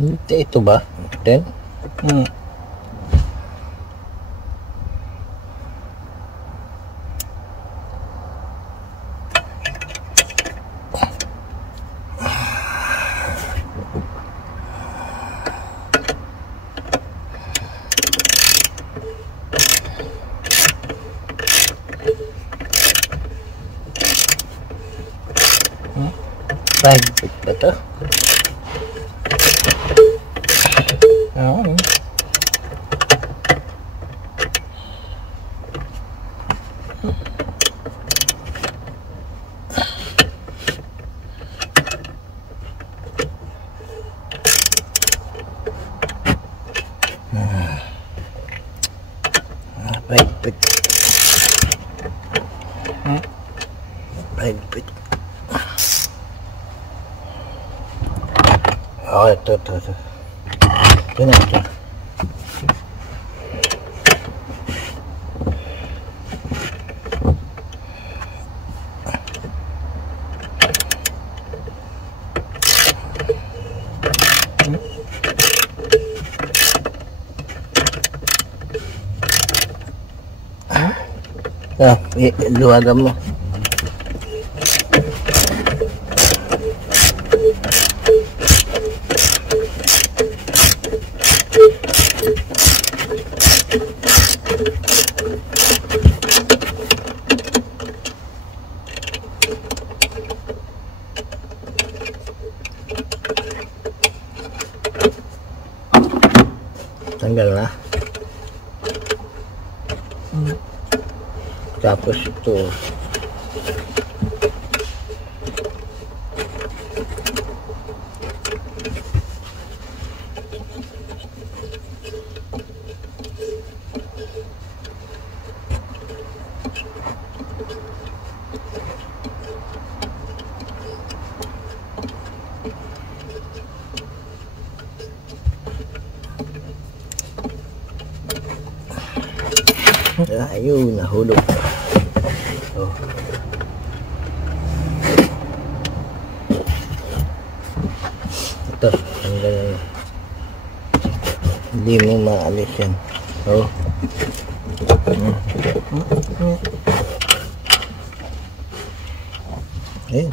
Ito ba? Then? Private ba ito? Oo. Private. Private. Oh, ito. Ito na ito. Luwagan mo. Tanggal na. Tapos ito. Ayun, nahulog. Oh. Ito, tanggal na. Hindi mo maalis yan. Oh. Ayun.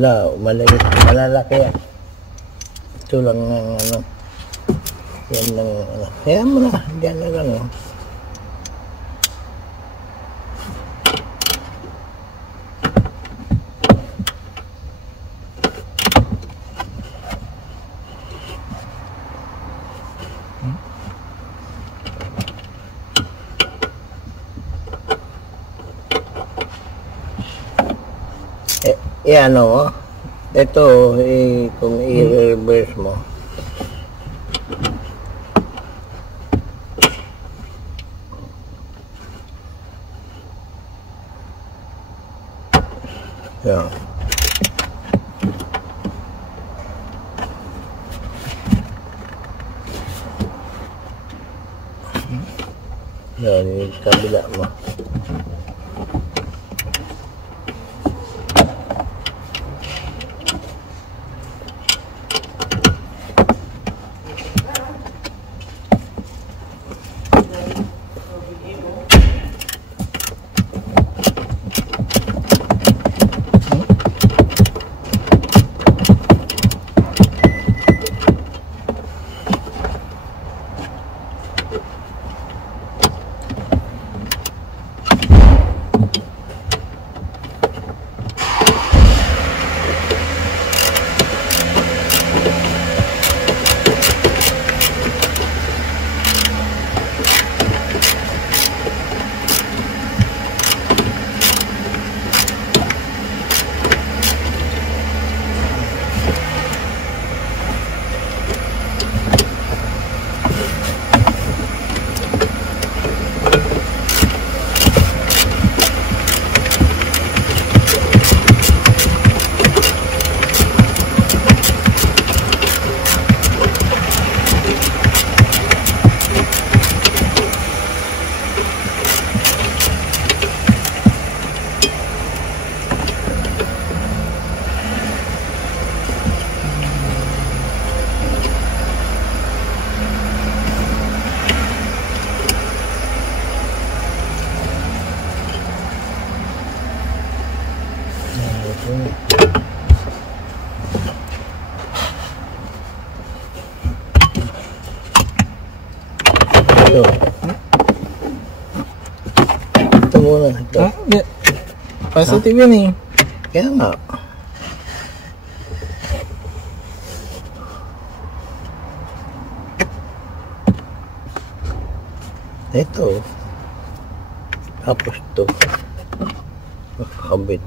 Wala, malalaki yan. Ito lang ng ano. Yan lang ano. Kaya mo na, diyan na lang. Oh. Ano mo, ito kung i-reverse mo, yan. Yan, yung kabila mo. Ito. Ito muna. Ito. Hindi. Positive yun eh. Kaya nga. Ito. Tapos ito. Makakabit.